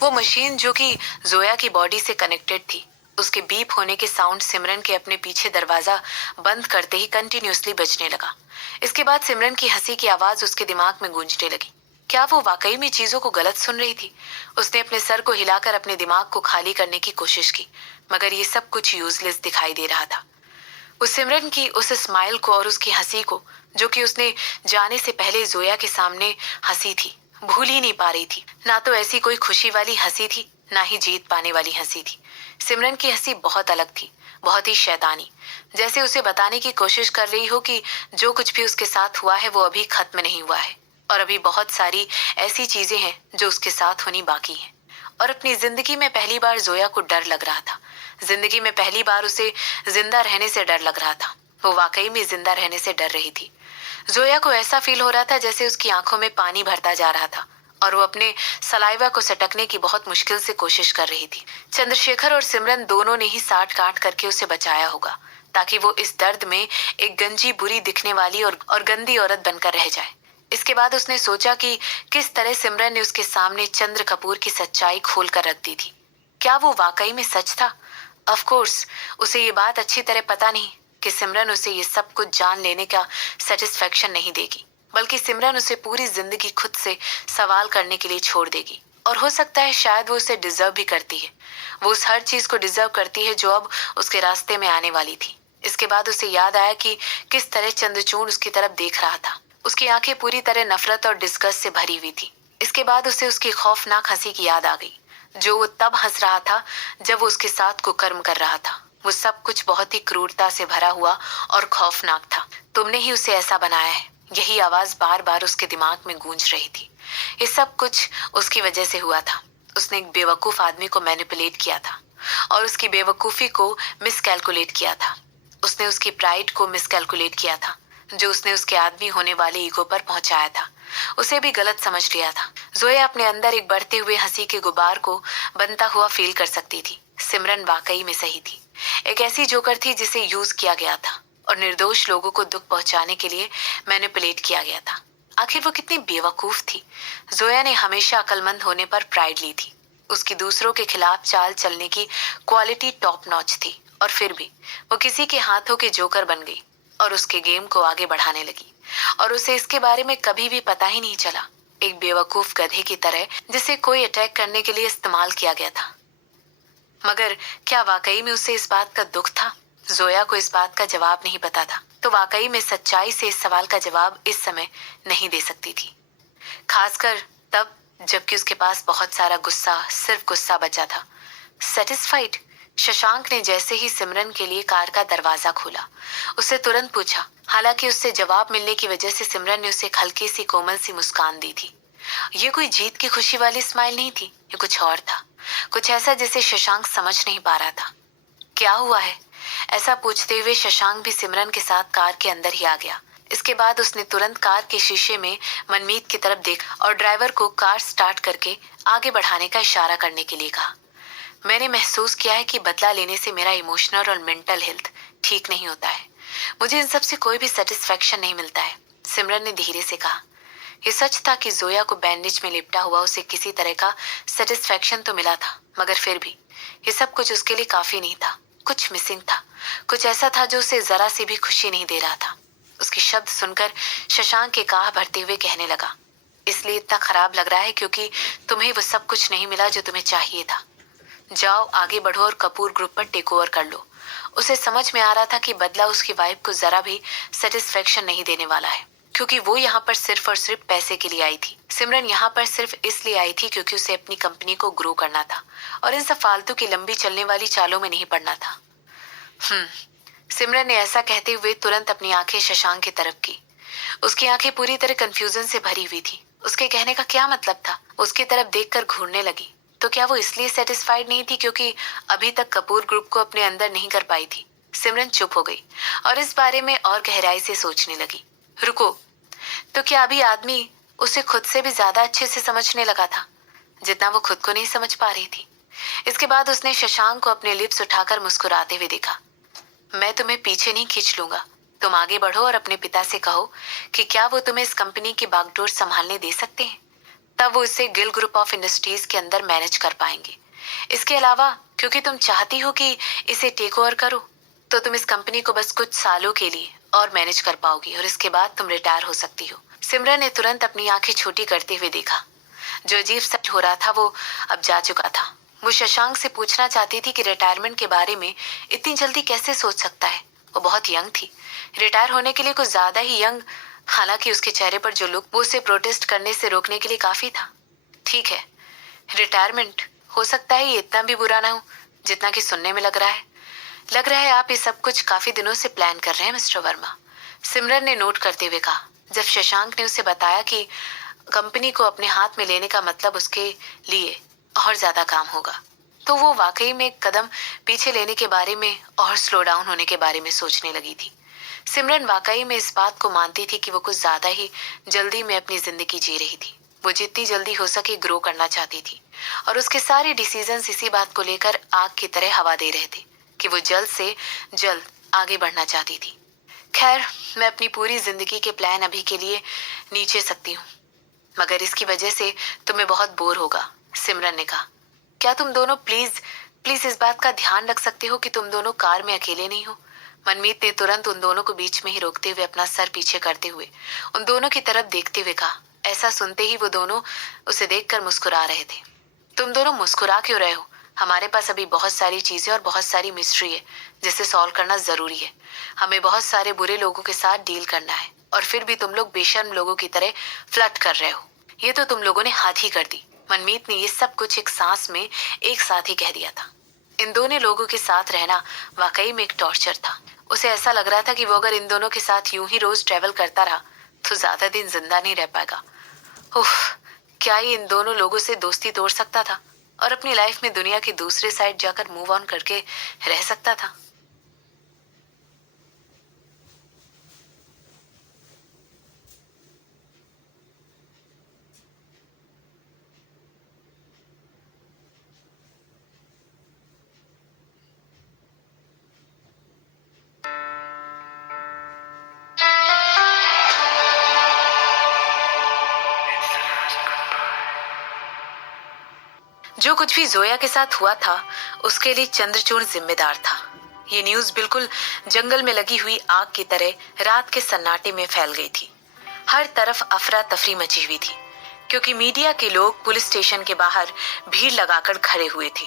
वो मशीन जो कि जोया की बॉडी से कनेक्टेड थी, उसके बीप होने के साउंड सिमरन के अपने पीछे दरवाजा बंद करते ही कंटिन्यूअसली बजने लगा। इसके बाद सिमरन की हंसी की आवाज उसके दिमाग में गूंजने लगी। क्या वो वाकई में चीजों को गलत सुन रही थी? उसने अपने सर को हिलाकर अपने दिमाग को खाली करने की कोशिश की, मगर ये सब कुछ यूजलेस दिखाई दे रहा था। उस सिमरन की उस स्माइल को और उसकी हंसी को, जो कि उसने जाने से पहले जोया के सामने हंसी थी, भूल ही नहीं पा रही थी। ना तो ऐसी कोई खुशी वाली हंसी थी, ना ही जीत पाने वाली हंसी थी। सिमरन की हंसी बहुत अलग थी, बहुत ही शैतानी, जैसे उसे बताने की कोशिश कर रही हो कि जो कुछ भी उसके साथ हुआ है वो अभी खत्म नहीं हुआ है, और अभी बहुत सारी ऐसी चीजें हैं जो उसके साथ होनी बाकी हैं। और अपनी जिंदगी में पहली बार जोया को डर लग रहा था। जिंदगी में पहली बार उसे जिंदा रहने से डर लग रहा था। वो वाकई में जिंदा रहने से डर रही थी। जोया को ऐसा फील हो रहा था जैसे उसकी आंखों में पानी भरता जा रहा था, और वो अपने सलाइवा को सटकने की बहुत मुश्किल से कोशिश कर रही थी। चंद्रशेखर और सिमरन दोनों ने ही साठ काट करके उसे बचाया होगा, ताकि वो इस दर्द में एक गंजी, बुरी दिखने वाली और गंदी औरत बनकर रह जाए। इसके बाद उसने सोचा कि किस तरह सिमरन ने उसके सामने चंद्र कपूर की सच्चाई खोल कर रख दी थी। क्या वो वाकई में सच था? ऑफ कोर्स उसे ये बात अच्छी तरह पता नहीं कि सिमरन उसे ये सब कुछ जान लेने का सेटिस्फेक्शन नहीं देगी, बल्कि सिमरन उसे पूरी जिंदगी खुद से सवाल करने के लिए छोड़ देगी। और हो सकता है शायद वो उसे डिजर्व भी करती है। वो उस हर चीज को डिजर्व करती है जो अब उसके रास्ते में आने वाली थी। इसके बाद उसे याद आया कि किस तरह चंद्रचूड़ उसकी तरफ देख रहा था। उसकी आंखें पूरी तरह नफरत और डिस्गस्ट से भरी हुई थी। इसके बाद उसे उसकी खौफनाक हंसी की याद आ गई, जो वो तब हंस रहा था जब वो उसके साथ कुकर्म कर रहा था। वो सब कुछ बहुत ही क्रूरता से भरा हुआ और खौफनाक था। तुमने ही उसे ऐसा बनाया है, यही आवाज बार बार उसके दिमाग में गूंज रही थी। ये सब कुछ उसकी वजह से हुआ था। उसने एक बेवकूफ आदमी को मैनिपुलेट किया था, और उसकी बेवकूफी को मिसकैलकुलेट किया था। उसने उसकी प्राइड को मिसकैलकुलेट किया था, जो उसने उसके आदमी होने वाले ईगो पर पहुंचाया था। उसे भी गलत समझ लिया था। जोया अपने अंदर एक बढ़ते हुए हंसी के गुबार को बनता हुआ फील कर सकती थी। सिमरन वाकई में सही थी, एक ऐसी जोकर थी जिसे यूज किया गया था और निर्दोष लोगों को दुख पहुंचाने के लिए मैनिपुलेट किया गया था। आखिर वो कितनी बेवकूफ थी। जोया ने हमेशा अक्लमंद होने पर प्राइड ली थी। उसकी दूसरों के खिलाफ चाल चलने की क्वालिटी टॉप नॉच थी, और फिर भी वो किसी के हाथों के जोकर बन गई और उसके गेम को आगे बढ़ाने लगी, और उसे इसके बारे में कभी भी पता ही नहीं चला। एक बेवकूफ गधे की तरह जिसे कोई अटैक करने के लिए इस्तेमाल किया गया था। मगर क्या वाकई में उसे इस बात का दुख था? जोया को इस बात का जवाब नहीं पता था, तो वाकई में सच्चाई से इस सवाल का जवाब इस समय नहीं दे सकती थी। खासकर तब जबकि उसके पास बहुत सारा गुस्सा, सिर्फ गुस्सा बचा था। सेटिस्फाइड? शशांक ने जैसे ही सिमरन के लिए कार का दरवाजा खोला, उससे तुरंत पूछा। हालांकि उससे जवाब मिलने की वजह से सिमरन ने उसे एक हल्की सी कोमल सी मुस्कान दी थी। ये कोई जीत की खुशी वाली स्माइल नहीं थी, ये कुछ और था, कुछ ऐसा जिसे शशांक समझ नहीं पा रहा था। क्या हुआ है? ऐसा पूछते हुए शशांक भी सिमरन के साथ कार के अंदर ही आ गया। इसके बाद उसने तुरंत कार के शीशे में मनमीत की तरफ देखा और ड्राइवर को कार स्टार्ट करके आगे बढ़ाने का इशारा करने के लिए कहा। मैंने महसूस किया है कि बदला लेने से मेरा इमोशनल और मेंटल हेल्थ ठीक नहीं होता है। मुझे इन सब से कोई भी सेटिस्फेक्शन नहीं मिलता है, सिमरन ने धीरे से कहा। ये सच था कि जोया को बैंडेज में लिपटा हुआ उसे किसी तरह का सेटिस्फेक्शन तो मिला था, मगर फिर भी ये सब कुछ उसके लिए काफी नहीं था। कुछ मिसिंग था, कुछ ऐसा था जो उसे जरा सी भी खुशी नहीं दे रहा था। उसके शब्द सुनकर शशांक के काह भरते हुए कहने लगा, इसलिए इतना खराब लग रहा है क्योंकि तुम्हें वो सब कुछ नहीं मिला जो तुम्हें चाहिए था। जाओ आगे बढ़ो और कपूर ग्रुप पर टेक ओवर कर लो। उसे समझ में आ रहा था कि बदला उसकी वाइफ को जरा भी सेटिस्फेक्शन नहीं देने वाला है, क्योंकि वो यहाँ पर सिर्फ और सिर्फ पैसे के लिए आई थी। सिमरन यहाँ पर सिर्फ इसलिए आई थी क्योंकि उसे अपनी कंपनी को ग्रो करना था और इन सब फालतू की लंबी चलने वाली चालों में नहीं पड़ना था। सिमरन ने ऐसा कहते हुए तुरंत अपनी आंखें शशांक की तरफ की। उसकी आंखें पूरी तरह कंफ्यूजन से भरी हुई थी। उसके कहने का क्या मतलब था? उसकी तरफ देखकर घूरने लगी। तो क्या वो इसलिए सेटिस्फाइड नहीं थी क्योंकि अभी तक कपूर ग्रुप को अपने अंदर नहीं कर पाई थी? सिमरन चुप हो गई और इस बारे में और गहराई से सोचने लगी। रुको, तो क्या अभी आदमी उसे खुद से भी ज्यादा अच्छे से समझने लगा था, जितना वो खुद को नहीं समझ पा रही थी? इसके बाद उसने शशांक को अपने लिप्स उठाकर मुस्कुराते हुए देखा। मैं तुम्हें पीछे नहीं खींच लूंगा। तुम आगे बढ़ो और अपने पिता से कहो कि क्या वो तुम्हें इस कंपनी की बागडोर संभालने दे सकते हैं। तब वो इसे गिल ग्रुप ऑफ इंडस्ट्रीज के अंदर मैनेज कर पाएंगे। इसके अलावा क्योंकि तुम चाहती हो कि इसे टेक ओवर करो, तो तुम इस कंपनी को बस कुछ सालों के लिए और मैनेज कर पाओगी और इसके बाद तुम रिटायर हो सकती हो। सिमरन ने तुरंत अपनी आंखें छोटी करते हुए देखा। जो अजीब सा हो रहा था वो अब जा चुका था। वो शशांक से पूछना चाहती थी कि रिटायरमेंट के बारे में इतनी जल्दी कैसे सोच सकता है। वो बहुत यंग थी, रिटायर होने के लिए कुछ ज्यादा ही यंग। हालांकि उसके चेहरे पर जो लुक वो उसे प्रोटेस्ट करने से रोकने के लिए काफी था। ठीक है, रिटायरमेंट हो सकता है ये इतना भी बुरा ना हो जितना कि सुनने में लग रहा है। लग रहा है आप ये सब कुछ काफी दिनों से प्लान कर रहे हैं मिस्टर वर्मा, सिमरन ने नोट करते हुए कहा। जब शशांक ने उसे बताया कि कंपनी को अपने हाथ में लेने का मतलब उसके लिए और ज्यादा काम होगा, तो वो वाकई में एक कदम पीछे लेने के बारे में और स्लो डाउन होने के बारे में सोचने लगी थी। सिमरन वाकई में इस बात को मानती थी कि वो कुछ ज्यादा ही जल्दी में अपनी जिंदगी जी रही थी। वो जितनी जल्दी हो सके ग्रो करना चाहती थी और उसके सारे डिसीजंस इसी बात को लेकर आग की तरह हवा दे रहे थे कि वो जल्द से जल्द आगे बढ़ना चाहती थी। खैर, मैं अपनी पूरी जिंदगी के प्लान अभी के लिए नीचे सकती हूँ, मगर इसकी वजह से तुम्हें बहुत बोर होगा, सिमरन ने कहा। क्या तुम दोनों प्लीज प्लीज इस बात का ध्यान रख सकते हो कि तुम दोनों कार में अकेले नहीं हो। मनमीत ने तुरंत उन दोनों को बीच में ही रोकते हुए अपना सर पीछे करते हुए उन दोनों की तरफ देखते हुए कहा। ऐसा सुनते ही वो दोनों उसे देखकर मुस्कुरा रहे थे। तुम दोनों मुस्कुरा क्यों रहे हो? हमारे पास अभी बहुत सारी चीजें और बहुत सारी मिस्ट्री है जिसे सॉल्व करना जरूरी है। हमें बहुत सारे बुरे लोगों के साथ डील करना है और फिर भी तुम लोग बेशर्म लोगों की तरह फ्लर्ट कर रहे हो। ये तो तुम लोगों ने हाथ ही कर दी। मनमीत ने ये सब कुछ एक सांस में एक साथ ही कह दिया था। इन दोनों लोगों के साथ रहना वाकई में एक टॉर्चर था। उसे ऐसा लग रहा था कि वो अगर इन दोनों के साथ यूं ही रोज ट्रेवल करता रहा तो ज्यादा दिन जिंदा नहीं रह पाएगा। उफ, क्या ही इन दोनों लोगों से दोस्ती तोड़ सकता था और अपनी लाइफ में दुनिया की दूसरे साइड जाकर मूव ऑन करके रह सकता था। जो कुछ भी जोया के साथ हुआ था उसके लिए चंद्रचूड़ जिम्मेदार था। ये न्यूज बिल्कुल जंगल में लगी हुई आग की तरह रात के सन्नाटे में फैल गई थी। हर तरफ अफरा तफरी मची हुई थी क्योंकि मीडिया के लोग पुलिस स्टेशन के बाहर भीड़ लगाकर खड़े हुए थे।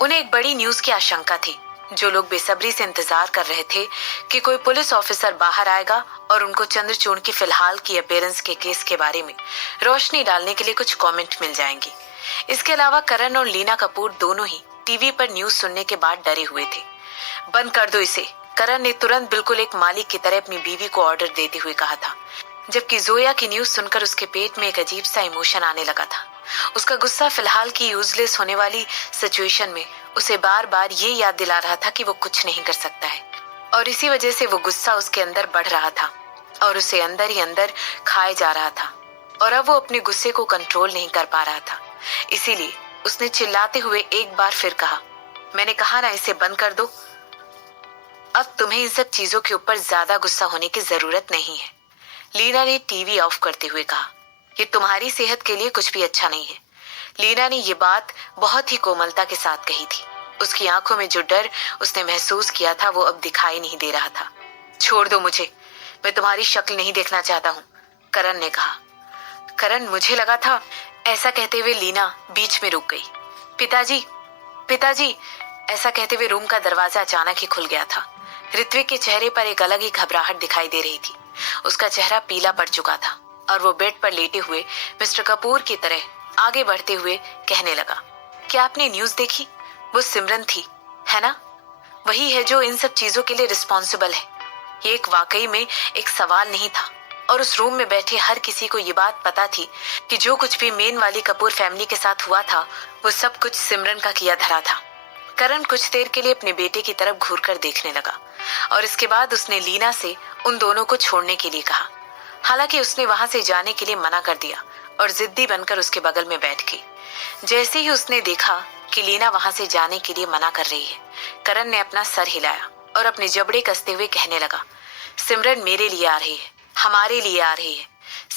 उन्हें एक बड़ी न्यूज की आशंका थी। जो लोग बेसब्री से इंतजार कर रहे थे कि कोई पुलिस ऑफिसर बाहर आएगा और उनको चंद्रचूड़ की फिलहाल की अपीयरेंस के केस के बारे में रोशनी डालने के लिए कुछ कमेंट मिल जाएंगे। इसके अलावा करण और लीना कपूर दोनों ही टीवी पर न्यूज सुनने के बाद डरे हुए थे। बंद कर दो इसे, करण ने तुरंत बिल्कुल एक मालिक की तरह अपनी बीवी को ऑर्डर देते हुए कहा था। जबकि जोया की न्यूज सुनकर उसके पेट में एक अजीब सा इमोशन आने लगा था। उसका गुस्सा फिलहाल की यूजलेस होने वाली सिचुएशन में उसे बार बार ये याद दिला रहा था कि वो कुछ नहीं कर सकता है और इसी वजह से वो गुस्सा उसके अंदर बढ़ रहा था और उसे अंदर ही अंदर खाए जा रहा था और अब वो अपने गुस्से को कंट्रोल नहीं कर पा रहा था। इसीलिए उसने चिल्लाते हुए एक बार फिर कहा, मैंने कहा ना इसे बंद कर दो। अब तुम्हें इन सब चीजों के ऊपर ज्यादा गुस्सा होने की जरूरत नहीं है, लीना ने टीवी ऑफ करते हुए कहा। ये तुम्हारी सेहत के लिए कुछ भी अच्छा नहीं है। लीना ने ये बात बहुत ही कोमलता के साथ कही थी। उसकी आंखों में जो डर उसने महसूस किया था वो अब दिखाई नहीं दे रहा था। छोड़ दो मुझे, मैं तुम्हारी शक्ल नहीं देखना चाहता हूँ, करण ने कहा। करण, मुझे लगा था, ऐसा कहते हुए लीना बीच में रुक गई। पिताजी, पिताजी, ऐसा कहते हुए रूम का दरवाजा अचानक ही खुल गया था। ऋत्विक के चेहरे पर एक अलग ही घबराहट दिखाई दे रही थी। उसका चेहरा पीला पड़ चुका था और वो बेड पर लेटे हुए मिस्टर कपूर की तरह आगे बढ़ते हुए कहने लगा, क्या आपने न्यूज देखी? वो सिमरन थी, है ना? वही है जो इन सब चीजों के लिए रिस्पॉन्सिबल है। ये एक वाकई में एक सवाल नहीं था और उस रूम में बैठे हर किसी को ये बात पता थी कि जो कुछ भी मेन वाली कपूर फैमिली के साथ हुआ था वो सब कुछ सिमरन का किया धरा था। करण कुछ देर के लिए अपने बेटे की तरफ घूरकर देखने लगा और इसके बाद उसने लीना से उन दोनों को छोड़ने के लिए कहा। हालांकि उसने वहां से जाने के लिए मना कर दिया और जिद्दी बनकर उसके बगल में बैठ गई। जैसे ही उसने देखा कि लीना वहां से जाने के लिए मना कर रही है, करण ने अपना सर हिलाया और अपने जबड़े कसते हुए कहने लगा, सिमरन मेरे लिए आ रही है, हमारे लिए आ रही है।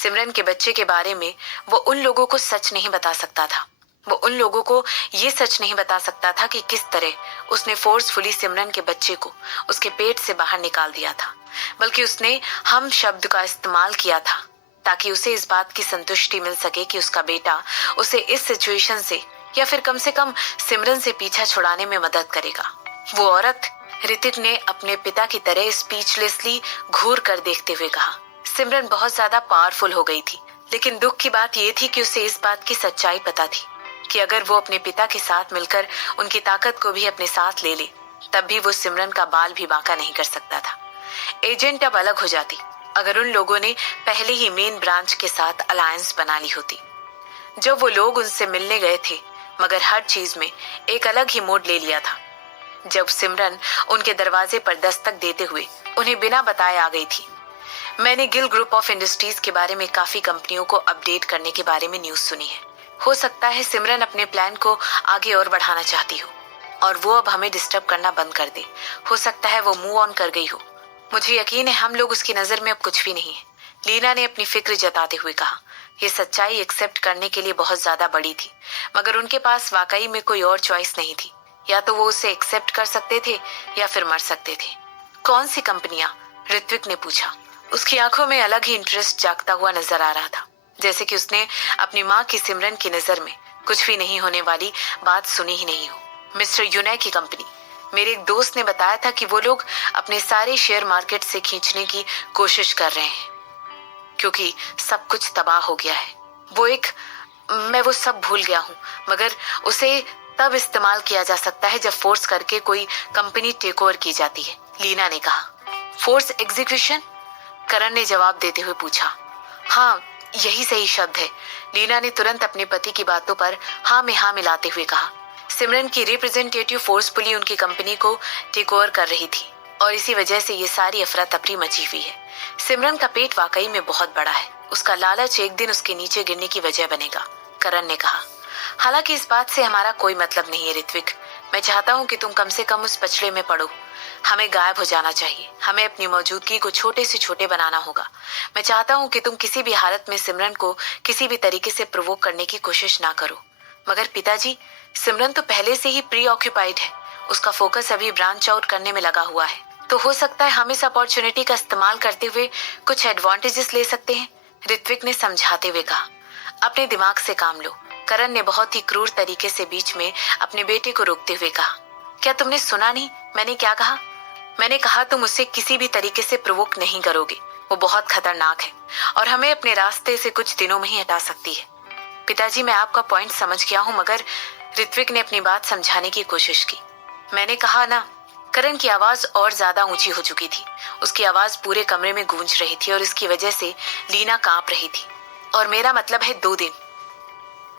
सिमरन के बच्चे के बारे में वो उन लोगों को सच नहीं बता सकता था। वो उन लोगों को ये सच नहीं बता सकता था कि किस तरह उसने फोर्सफुली सिमरन के बच्चे को उसके पेट से बाहर निकाल दिया था, बल्कि उसने हम शब्द का इस्तेमाल किया था ताकि उसे इस बात की संतुष्टि मिल सके कि उसका बेटा उसे इस सिचुएशन से या फिर कम से कम सिमरन से पीछा छुड़ाने में मदद करेगा। वो औरत, ऋतिक ने अपने पिता की तरह स्पीचलेसली घूर कर देखते हुए कहा। सिमरन बहुत ज्यादा पावरफुल हो गई थी, लेकिन दुख की बात यह थी कि उसे इस बात की सच्चाई पता थी कि अगर वो अपने पिता के साथ मिलकर उनकी ताकत को भी अपने साथ ले ले, तब भी वो सिमरन का बाल भी बांका नहीं कर सकता था। एजेंट अब अलग हो जाती अगर उन लोगों ने पहले ही मेन ब्रांच के साथ अलायंस बना ली होती। जब वो लोग उनसे मिलने गए थे, मगर हर चीज में एक अलग ही मोड़ ले लिया था। जब सिमरन उनके दरवाजे पर दस्तक देते हुए उन्हें बिना बताए आ गई थी। मैंने गिल ग्रुप ऑफ इंडस्ट्रीज के बारे में काफी कंपनियों को अपडेट करने के बारे में न्यूज सुनी है। हो सकता है सिमरन अपने प्लान को आगे और बढ़ाना चाहती हो और वो अब हमें डिस्टर्ब करना बंद कर दे। हो सकता है वो मूव ऑन कर गई हो। मुझे यकीन है हम लोग उसकी नजर में अब कुछ भी नहीं है, लीना ने अपनी फिक्र जताते हुए कहा। ये सच्चाई एक्सेप्ट करने के लिए बहुत ज्यादा बड़ी थी, मगर उनके पास वाकई में कोई और चॉइस नहीं थी। या तो वो उसे एक्सेप्ट कर सकते थे या फिर मर सकते थे। कौन सी कंपनियां? ऋत्विक ने पूछा। उसकी आंखों में अलग ही इंटरेस्ट जागता हुआ नजर आ रहा था, जैसे कि उसने अपनी माँ की सिमरन की नजर में कुछ भी नहीं होने वाली बात सुनी ही नहीं हो। मिस्टर यूनै की कंपनी, मेरे एक दोस्त ने बताया था कि वो लोग अपने सारे शेयर मार्केट से खींचने की कोशिश कर रहे हैं क्योंकि सब कुछ तबाह हो गया है। मैं वो सब भूल गया हूँ, मगर उसे तब इस्तेमाल किया जा सकता है जब फोर्स करके कोई कंपनी टेक ओवर की जाती है, लीना ने कहा। Force execution? करण ने जवाब देते हुए पूछा। हाँ, यही सही शब्द है, लीना ने तुरंत अपने पति की बातों पर हाँ में हाँ मिलाते हुए कहा। सिमरन की रिप्रेजेंटेटिव फोर्सफुली उनकी कंपनी को टेक ओवर कर रही थी और इसी वजह से ये सारी अफरा तफरी मची हुई है। सिमरन का पेट वाकई में बहुत बड़ा है, उसका लालच एक दिन उसके नीचे गिरने की वजह बनेगा, करण ने कहा। हालांकि इस बात से हमारा कोई मतलब नहीं है ऋत्विक। मैं चाहता हूँ कि तुम कम से कम उस पचड़े में पड़ो। हमें गायब हो जाना चाहिए। हमें अपनी मौजूदगी को छोटे से छोटे बनाना होगा। मैं चाहता हूँ कि तुम किसी भी हालत में सिमरन को किसी भी तरीके से प्रोवोक करने की कोशिश ना करो। मगर पिताजी, सिमरन तो पहले से ही प्री ऑक्यूपाइड है। उसका फोकस अभी ब्रांच आउट करने में लगा हुआ है, तो हो सकता है हम इस अपॉर्चुनिटी का इस्तेमाल करते हुए कुछ एडवांटेजेस ले सकते हैं, ऋत्विक ने समझाते हुए कहा। अपने दिमाग से काम लो, करण ने बहुत ही क्रूर तरीके से बीच में अपने बेटे को रोकते हुए कहा। क्या तुमने सुना नहीं मैंने क्या कहा? मैंने कहा तुम उसे किसी भी तरीके से प्रोवोक नहीं करोगे। वो बहुत खतरनाक है और हमें अपने रास्ते से कुछ दिनों में ही हटा सकती है। पिताजी, मैं आपका पॉइंट समझ गया हूँ, मगर ऋत्विक ने अपनी बात समझाने की कोशिश की। मैंने कहा ना। करण की आवाज और ज्यादा ऊंची हो चुकी थी। उसकी आवाज पूरे कमरे में गूंज रही थी और इसकी वजह से लीना कांप रही थी। और मेरा मतलब है 2 दिन।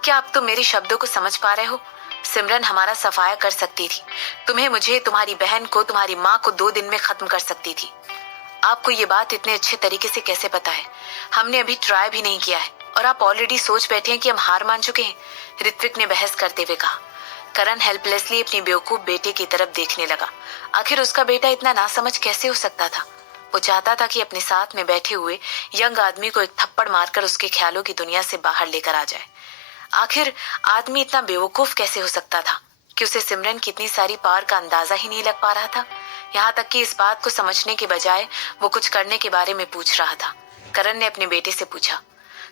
क्या अब तुम मेरे शब्दों को समझ पा रहे हो? सिमरन हमारा सफाया कर सकती थी। तुम्हें, मुझे, तुम्हारी बहन को, तुम्हारी माँ को 2 दिन में खत्म कर सकती थी। आपको ये बात इतने अच्छे तरीके से कैसे पता है? हमने अभी ट्राई भी नहीं किया है और आप ऑलरेडी सोच बैठे हैं कि हम हार मान चुके हैं, ऋत्विक ने बहस करते हुए कहा। करण हेल्पलेसली अपनी बेवकूफ बेटे की तरफ देखने लगा। आखिर उसका बेटा इतना नासमझ कैसे हो सकता था? वो चाहता था कि अपने साथ में बैठे हुए यंग आदमी को एक थप्पड़ मारकर उसके ख्यालों की दुनिया से बाहर लेकर आ जाए। आखिर आदमी इतना बेवकूफ कैसे हो सकता था कि उसे सिमरन की इतनी सारी पावर का अंदाजा ही नहीं लग पा रहा था? यहाँ तक कि इस बात को समझने के बजाय वो कुछ करने के बारे में पूछ रहा था। करण ने अपने बेटे से पूछा,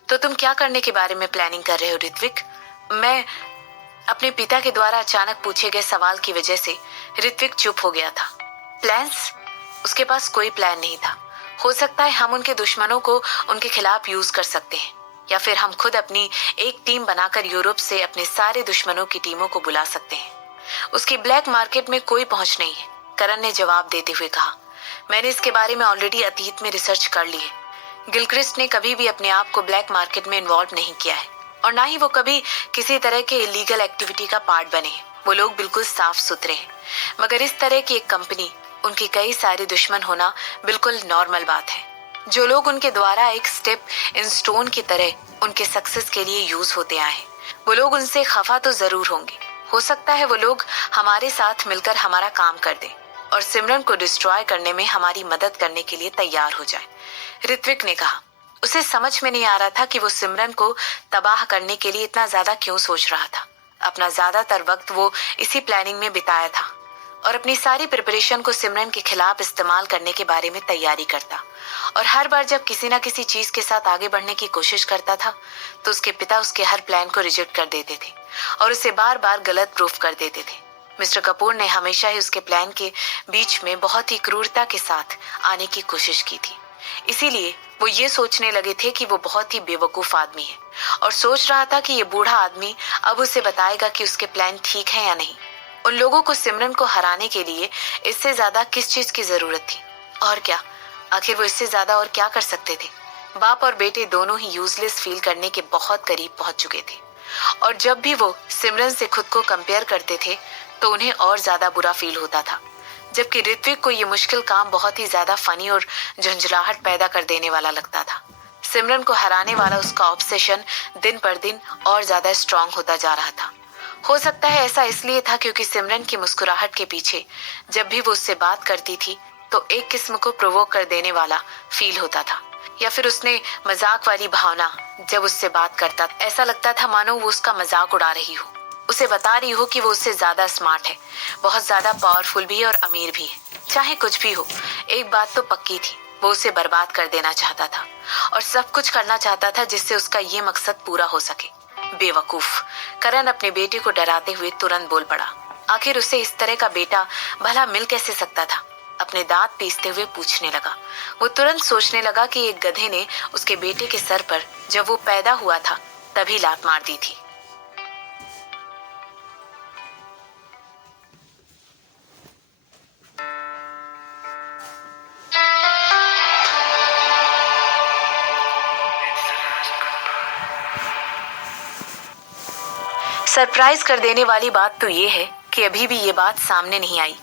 तो तुम क्या करने के बारे में प्लानिंग कर रहे हो ऋत्विक? मैं अपने पिता के द्वारा अचानक पूछे गए सवाल की वजह से ऋत्विक चुप हो गया था। प्लान्स? उसके पास कोई प्लान नहीं था। हो सकता है हम उनके दुश्मनों को उनके खिलाफ यूज कर सकते हैं, या फिर हम खुद अपनी एक टीम बनाकर यूरोप से अपने सारे दुश्मनों की टीमों को बुला सकते हैं। उसकी ब्लैक मार्केट में कोई पहुंच नहीं है, करण ने जवाब देते हुए कहा। मैंने इसके बारे में ऑलरेडी अतीत में रिसर्च कर ली है। गिलक्रिस्ट ने कभी भी अपने आप को ब्लैक मार्केट में इन्वॉल्व नहीं किया है और ना ही वो कभी किसी तरह के इलीगल एक्टिविटी का पार्ट बने हैं। वो लोग बिल्कुल साफ सुथरे हैं। मगर इस तरह की एक कंपनी, उनके कई सारे दुश्मन होना बिल्कुल नॉर्मल बात है। जो लोग उनके द्वारा एक स्टेप इन स्टोन की तरह उनके सक्सेस के लिए यूज होते आए हैं, वो लोग उनसे खफा तो जरूर होंगे। हो सकता है वो लोग हमारे साथ मिलकर हमारा काम कर दें और सिमरन को डिस्ट्रॉय करने में हमारी मदद करने के लिए तैयार हो जाए, ऋत्विक ने कहा। उसे समझ में नहीं आ रहा था कि वो सिमरन को तबाह करने के लिए इतना ज्यादा क्यों सोच रहा था। अपना ज्यादातर वक्त वो इसी प्लानिंग में बिताया था और अपनी सारी प्रिपरेशन को सिमरन के खिलाफ इस्तेमाल करने के बारे में तैयारी करता। और हर बार जब किसी ना किसी चीज के साथ आगे बढ़ने की कोशिश करता था तो उसके पिता उसके हर प्लान को रिजेक्ट कर देते थे और उसे बार बार गलत प्रूफ कर देते थे। मिस्टर कपूर ने हमेशा ही उसके प्लान के बीच में बहुत ही क्रूरता के साथ आने की कोशिश की थी। इसीलिए वो ये सोचने लगे थे कि वो बहुत ही बेवकूफ आदमी है और सोच रहा था कि ये बूढ़ा आदमी अब उसे बताएगा कि उसके प्लान ठीक है या नहीं। उन लोगों को सिमरन को हराने के लिए इससे ज्यादा किस चीज की जरूरत थी? और क्या, आखिर वो इससे ज्यादा और क्या कर सकते थे? बाप और बेटे दोनों ही यूजलेस फील करने के बहुत करीब पहुंच चुके थे और जब भी वो सिमरन से खुद को कंपेयर करते थे तो उन्हें और ज्यादा बुरा फील होता था। जबकि ऋत्विक को ये मुश्किल काम बहुत ही ज्यादा फनी और झंझलाहट पैदा कर देने वाला लगता था। सिमरन को हराने वाला उसका ऑब्सेशन दिन पर दिन और ज्यादा स्ट्रांग होता जा रहा था। हो सकता है ऐसा इसलिए था क्योंकि सिमरन की मुस्कुराहट के पीछे जब भी वो उससे बात करती थी तो एक किस्म को प्रोवोक कर देने वाला फील होता था, या फिर उसने मजाक वाली भावना जब उससे बात करता ऐसा लगता था मानो वो उसका मजाक उड़ा रही हो, उसे बता रही हो कि वो उससे ज्यादा स्मार्ट है, बहुत ज्यादा पावरफुल भी है और अमीर भी है। चाहे कुछ भी हो, एक बात तो पक्की थी, वो उसे बर्बाद कर देना चाहता था और सब कुछ करना चाहता था जिससे उसका ये मकसद पूरा हो सके। बेवकूफ, करण अपने बेटे को डराते हुए तुरंत बोल पड़ा। आखिर उसे इस तरह का बेटा भला मिल कैसे सकता था? अपने दांत पीसते हुए पूछने लगा। वो तुरंत सोचने लगा कि एक गधे ने उसके बेटे के सर पर जब वो पैदा हुआ था तभी लात मार दी थी। सरप्राइज कर देने वाली बात तो ये है कि अभी भी ये बात सामने नहीं आई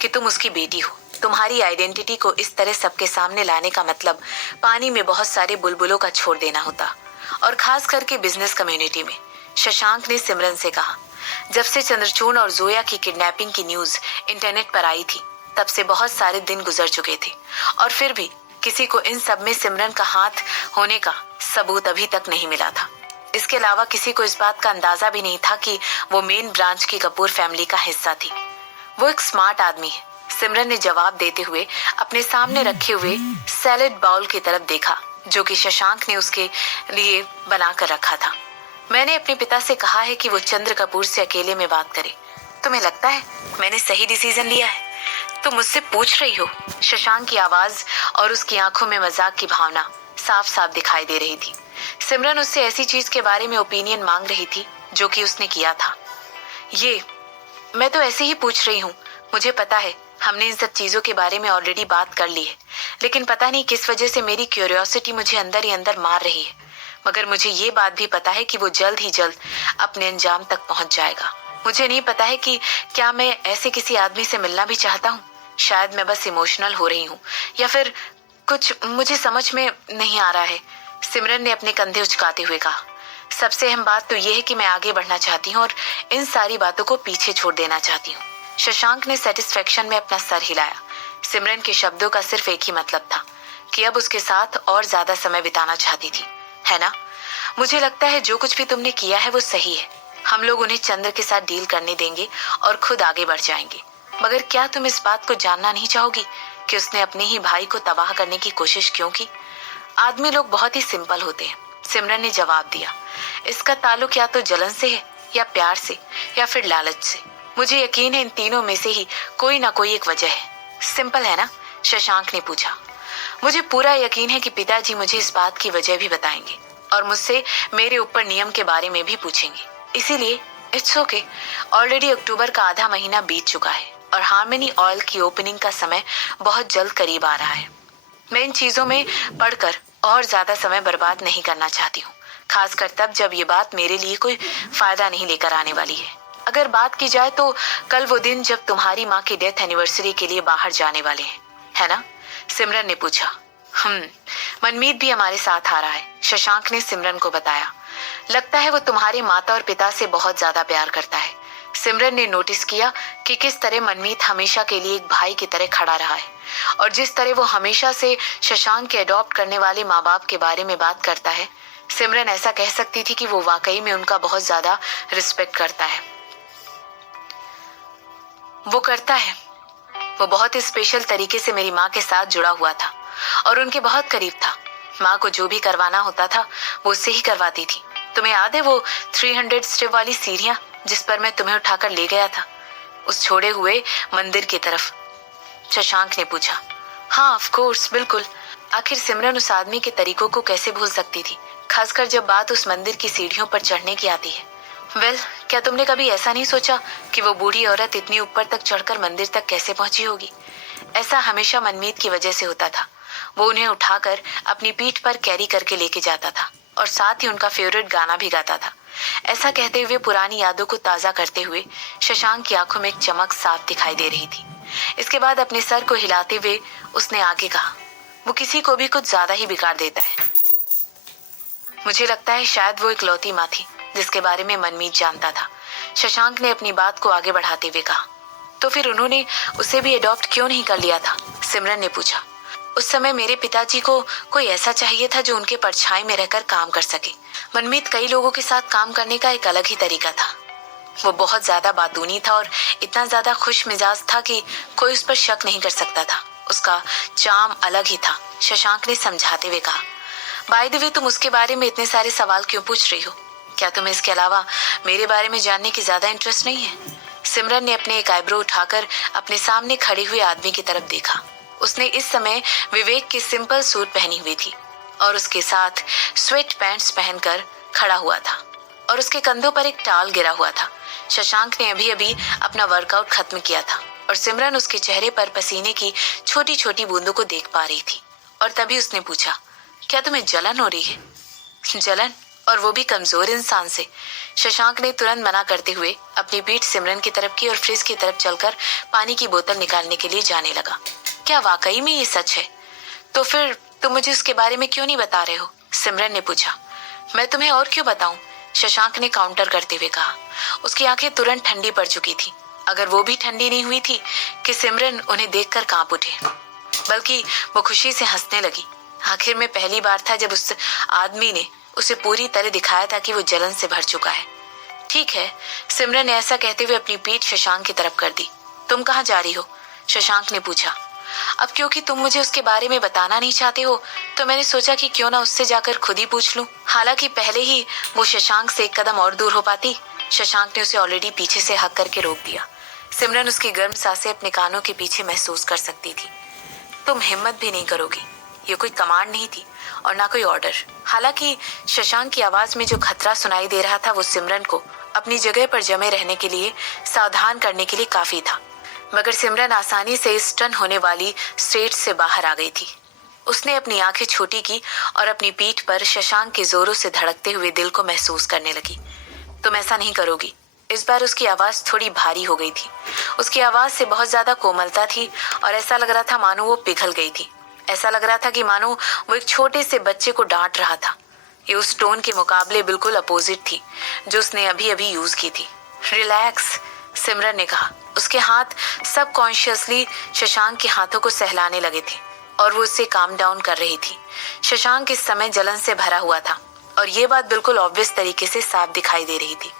कि तुम उसकी बेटी हो। तुम्हारी आइडेंटिटी को इस तरह सबके सामने लाने का मतलब पानी में बहुत सारे बुलबुलों का छोड़ देना होता, और खास करके बिजनेस कम्युनिटी में। शशांक ने सिमरन से कहा। जब से चंद्रचूड़ और जोया की किडनैपिंग की न्यूज इंटरनेट पर आई थी तब से बहुत सारे दिन गुजर चुके थे और फिर भी किसी को इन सब में सिमरन का हाथ होने का सबूत अभी तक नहीं मिला था। इसके अलावा किसी को इस बात का अंदाजा भी नहीं था कि वो मेन ब्रांच की कपूर फैमिली का हिस्सा थी। वो एक स्मार्ट आदमी है, सिमरन ने जवाब देते हुए अपने सामने रखे हुए सैलेड बाउल की तरफ देखा जो कि शशांक ने उसके लिए बना कर रखा था। मैंने अपने पिता से कहा है कि वो चंद्र कपूर से अकेले में बात करे। तुम्हें लगता है मैंने सही डिसीजन लिया है? तुम मुझसे पूछ रही हो? शशांक की आवाज और उसकी आंखों में मजाक की भावना साफ साफ दिखाई दे रही थी। सिमरन उससे ऐसी चीज के बारे में ओपिनियन मांग रही थी जो कि उसने किया था। ये मैं तो ऐसे ही पूछ रही हूँ। मुझे पता है हमने इन सब चीजों के बारे में ऑलरेडी बात कर ली है, लेकिन पता नहीं किस वजह से मेरी क्यूरियोसिटी मुझे अंदर ही अंदर मार रही है। मगर मुझे ये बात भी पता है कि वो जल्द ही जल्द अपने अंजाम तक पहुंच जाएगा। मुझे नहीं पता है कि क्या मैं ऐसे किसी आदमी से मिलना भी चाहता हूँ। शायद मैं बस इमोशनल हो रही हूँ या फिर कुछ मुझे समझ में नहीं आ रहा है। सिमरन ने अपने कंधे उचकाते हुए कहा। सबसे अहम बात तो यह है कि मैं आगे बढ़ना चाहती हूँ और इन सारी बातों को पीछे छोड़ देना चाहती हूँ। शशांक ने सेटिस्फेक्शन में अपना सर हिलाया। सिमरन के शब्दों का सिर्फ एक ही मतलब था कि अब उसके साथ और ज्यादा समय बिताना चाहती थी, है ना? मुझे लगता है जो कुछ भी तुमने किया है वो सही है। हम लोग उन्हें चंद्र के साथ डील करने देंगे और खुद आगे बढ़ जाएंगे। मगर क्या तुम इस बात को जानना नहीं चाहोगी कि उसने अपने ही भाई को तबाह करने की कोशिश क्यों की? आदमी लोग बहुत ही सिंपल होते हैं, सिमरन ने जवाब दिया। इसका ताल्लुक या तो जलन से है या प्यार से या फिर लालच से। मुझे यकीन है इन तीनों में से ही कोई ना कोई एक वजह है। सिंपल है ना? शशांक ने पूछा। मुझे पूरा यकीन है कि पिताजी मुझे इस बात की वजह भी बताएंगे और मुझसे मेरे ऊपर नियम के बारे में भी पूछेंगे। इसीलिए इट्स ओके। ऑलरेडी अक्टूबर का आधा महीना बीत चुका है और हार्मनी ऑयल की ओपनिंग का समय बहुत जल्द करीब आ रहा है। मैं इन चीजों में पढ़कर और ज्यादा समय बर्बाद नहीं करना चाहती हूँ, खासकर तब जब ये बात मेरे लिए कोई फायदा नहीं लेकर आने वाली है। अगर बात की जाए तो कल वो दिन जब तुम्हारी माँ की डेथ एनिवर्सरी के लिए बाहर जाने वाले हैं, है ना? सिमरन ने पूछा। मनमीत भी हमारे साथ आ रहा है, शशांक ने सिमरन को बताया। लगता है वो तुम्हारे माता और पिता से बहुत ज्यादा प्यार करता है। सिमरन ने नोटिस किया कि किस तरह मनमीत हमेशा के लिए एक भाई की तरह खड़ा रहा है और जिस तरह वो हमेशा से शशांक के अडॉप्ट करने वाले माँ बाप के बारे में बात करता है, सिमरन ऐसा कह सकती थी कि वो वाकई में उनका बहुत ज्यादा रिस्पेक्ट करता है। वो करता है। वो बहुत ही स्पेशल तरीके से मेरी माँ के साथ जुड़ा हुआ था और उनके बहुत करीब था। माँ को जो भी करवाना होता था वो उससे ही करवाती थी। तुम्हें याद है वो 300 स्टेप वाली सीढ़ियां जिस पर मैं तुम्हें उठाकर ले गया था, उस छोड़े हुए मंदिर की तरफ? शशांक ने पूछा। हाँ, ऑफ कोर्स, बिल्कुल। आखिर सिमरन उस आदमी के तरीकों को कैसे भूल सकती थी, खासकर जब बात उस मंदिर की सीढ़ियों पर चढ़ने की आती है। क्या तुमने कभी ऐसा नहीं सोचा कि वो बूढ़ी औरत इतनी ऊपर तक चढ़कर मंदिर तक कैसे पहुंची होगी? ऐसा हमेशा मनमीत की वजह से होता था। वो उन्हें उठाकर अपनी पीठ पर कैरी करके लेके जाता था और साथ ही उनका फेवरेट गाना भी गाता था। ऐसा कहते हुए पुरानी यादों को ताजा करते हुए शशांक की आंखों में एक चमक साफ दिखाई दे रही थी। इसके बाद अपने सर को हिलाते हुए उसने आगे कहा, वो किसी को भी कुछ ज्यादा ही बिगाड़ देता है। मुझे लगता है शायद वो इकलौती माँ थी जिसके बारे में मनमीत जानता था। शशांक ने अपनी बात को आगे बढ़ाते हुए कहा। तो फिर उन्होंने उसे भी अडॉप्ट क्यों नहीं कर लिया था? सिमरन ने पूछा। उस समय मेरे पिताजी को कोई ऐसा चाहिए था जो उनके परछाई में रहकर काम कर सके। मनमीत, कई लोगों के साथ काम करने का एक अलग ही तरीका था। वो बहुत ज्यादा बातूनी था और इतना ज्यादा खुश मिजाज था कि कोई उस पर शक नहीं कर सकता था। उसका चार्म अलग ही था, शशांक ने समझाते हुए कहा। बाय द वे, तुम उसके बारे में इतने सारे सवाल क्यों पूछ रही हो? क्या तुम्हें इसके अलावा मेरे बारे में जानने की ज्यादा इंटरेस्ट नहीं है? सिमरन ने अपने एक आईब्रो उठाकर अपने सामने खड़े हुए आदमी की तरफ देखा। उसने इस समय विवेक की सिंपल सूट पहनी हुई थी और उसके साथ स्वेट पैंट्स पहनकर खड़ा हुआ था और उसके कंधों पर एक टाल गिरा हुआ था। शशांक ने अभी अभी अपना वर्कआउट खत्म किया था और सिमरन उसके चेहरे पर पसीने की छोटी छोटी बूंदों को देख पा रही थी। और तभी उसने पूछा, क्या तुम्हें जलन हो रही है? जलन? और वो भी कमजोर इंसान से? शशांक ने तुरंत मना करते हुए अपनी पीठ सिमरन की तरफ की और फ्रिज की तरफ चलकर पानी की बोतल निकालने के लिए जाने लगा। क्या वाकई में ये सच है? तो फिर तुम मुझे उसके बारे में क्यों नहीं बता रहे हो? सिमरन ने पूछा। मैं तुम्हें और क्यों बताऊं? शशांक ने काउंटर करते हुए कहा। उसकी आंखें तुरंत ठंडी पड़ चुकी थी, अगर वो भी ठंडी नहीं हुई थी कि सिमरन उन्हें देखकर कांप उठे, बल्कि वो खुशी से हंसने लगी। आखिर में पहली बार था जब उस आदमी ने उसे पूरी तरह दिखाया था कि वो जलन से भर चुका है। ठीक है, सिमरन ने ऐसा कहते हुए अपनी पीठ शशांक की तरफ कर दी। तुम कहाँ जा रही हो? शशांक ने पूछा। अब क्योंकि तुम मुझे उसके बारे में बताना नहीं चाहते हो तो मैंने सोचा कि क्यों ना उससे जाकर खुद ही पूछ लूं। हालांकि पहले ही वो शशांक से एक कदम और दूर हो पाती, शशांक ने उसे ऑलरेडी पीछे से हक करके रोक दिया। सिमरन उसकी गर्म सांसें अपने कानों के पीछे महसूस कर सकती थी। तुम हिम्मत भी नहीं करोगी। ये कोई कमांड नहीं थी और ना कोई ऑर्डर। हालांकि शशांक की आवाज में जो खतरा सुनाई दे रहा था वो सिमरन को अपनी जगह पर जमे रहने के लिए सावधान करने के लिए काफी था। मगर सिमरन आसानी से इस टन होने वाली स्टेट से बाहर आ गई थी। उसने अपनी आंखें छोटी की और अपनी पीठ पर शशांक के जोरों से धड़कते हुए दिल को महसूस करने लगी। तुम ऐसा नहीं करोगी। इस बार उसकी आवाज थोड़ी भारी हो गई थी। उसकी आवाज से बहुत ज्यादा कोमलता थी और ऐसा लग रहा था मानो वो पिघल गई थी। ऐसा लग रहा था कि मानो वो एक छोटे से बच्चे को डांट रहा था। ये उस टोन के मुकाबले बिल्कुल अपोजिट थी जो उसने अभी अभी यूज की थी। रिलैक्स, सिमरन ने कहा। उसके हाथ सबकॉन्शियसली शशांक के हाथों को सहलाने लगे थे और वो उससे काम डाउन कर रही थी। शशांक इस समय जलन से भरा हुआ था और ये बात बिल्कुल ऑब्वियस तरीके से साफ दिखाई दे रही थी।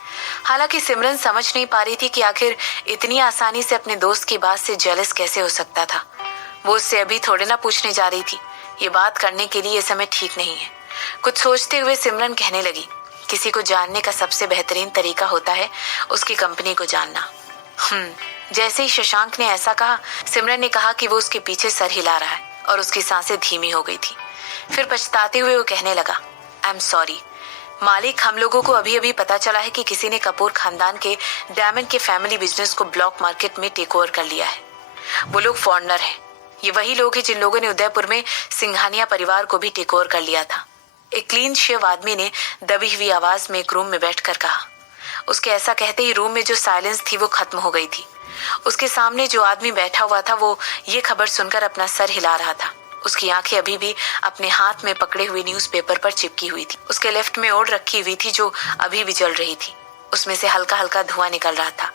हालांकि सिमरन समझ नहीं पा रही थी कि आखिर इतनी आसानी से अपने दोस्त की बात से जेलस कैसे हो सकता था। वो उससे अभी थोड़े ना पूछने जा रही थी। ये बात करने के लिए ये समय ठीक नहीं है। कुछ सोचते हुए सिमरन कहने लगी, किसी को जानने का सबसे बेहतरीन तरीका होता है उसकी कंपनी को जानना। जैसे ही शशांक ने ऐसा कहा, सिमरन ने कहा कि वो उसके पीछे सर हिला रहा है और उसकी सांसें धीमी हो गई थी। फिर पछताते हुए वो कहने लगा, आई एम सॉरी मालिक, हम लोगों को अभी अभी पता चला है कि किसी ने कपूर खानदान के डायमंड के फैमिली बिजनेस को ब्लॉक मार्केट में टेक ओवर कर लिया है। वो लोग फॉरेनर हैं। ये वही लोग हैं जिन लोगों ने उदयपुर में सिंघानिया परिवार को भी टेक ओवर कर लिया था। एक क्लीन शेव आदमी ने दबी हुई आवाज में एक रूम में बैठकर कहा। उसके ऐसा कहते ही रूम में जो साइलेंस थी वो खत्म हो गई थी। उसके सामने जो आदमी बैठा हुआ था वो ये खबर सुनकर अपना सर हिला रहा था। उसकी आंखें अभी भी अपने हाथ में पकड़े हुए न्यूज़पेपर पर चिपकी हुई थी। उसके लेफ्ट में ओढ़ रखी हुई थी जो अभी भी जल रही थी। उसमें से हल्का हल्का धुआं निकल रहा था।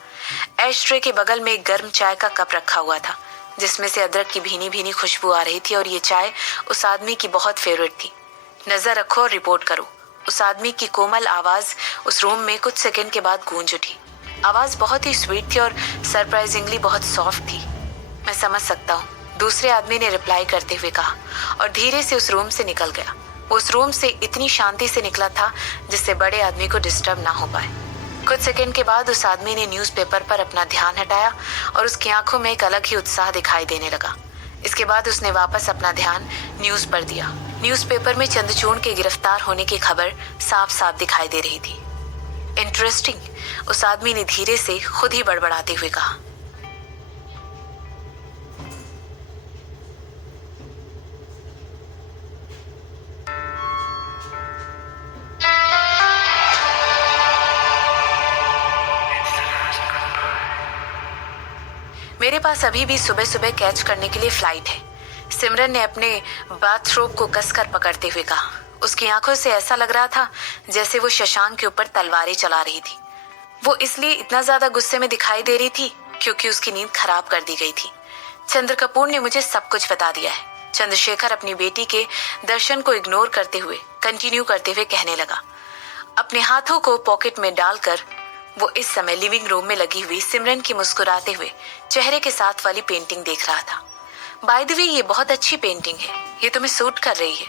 एश ट्रे के बगल में एक गर्म चाय का कप रखा हुआ था जिसमें से अदरक की भीनी भीनी खुशबू आ रही थी, और ये चाय उस आदमी की बहुत फेवरेट थी। नजर रखो और रिपोर्ट करो। उस आदमी की कोमल आवाज उस रूम में कुछ सेकंड के बाद गूंज उठी। आवाज बहुत ही स्वीट थी और सरप्राइजिंगली बहुत सॉफ्ट थी। मैं समझ सकता हूँ, दूसरे आदमी ने रिप्लाई करते हुए कहा, और धीरे से उस रूम से निकल गया। वो उस रूम से इतनी शांति से निकला था जिससे बड़े आदमी को डिस्टर्ब ना हो पाए। कुछ सेकंड के बाद उस आदमी ने न्यूज़पेपर पर अपना ध्यान हटाया और उसकी आंखों में एक अलग ही उत्साह दिखाई देने लगा। इसके बाद उसने वापस अपना ध्यान न्यूज़ पर दिया। न्यूज़पेपर में चंद्रचूड़ के गिरफ्तार होने की खबर साफ साफ दिखाई दे रही थी। इंटरेस्टिंग, उस आदमी ने धीरे से खुद ही बड़बड़ाते हुए कहा। मेरे पास अभी भी सुबह सुबह कैच करने के लिए फ्लाइट है, सिमरन ने अपने बाथरोब को कसकर पकड़ते हुए कहा। उसकी आंखों से ऐसा लग रहा था जैसे वो शशांक के ऊपर तलवारें चला रही थी। वो इसलिए इतना ज्यादा गुस्से में दिखाई दे रही थी क्योंकि उसकी नींद खराब कर दी गई थी। चंद्र कपूर ने मुझे सब कुछ बता दिया है। चंद्रशेखर अपनी बेटी के दर्शन को इग्नोर करते हुए कंटिन्यू करते हुए कहने लगा। अपने हाथों को पॉकेट में डालकर वो इस समय लिविंग रूम में लगी हुई सिमरन की मुस्कुराते हुए चेहरे के साथ वाली पेंटिंग देख रहा था। बाय द वे, ये बहुत अच्छी पेंटिंग है, ये तुम्हें सूट कर रही है।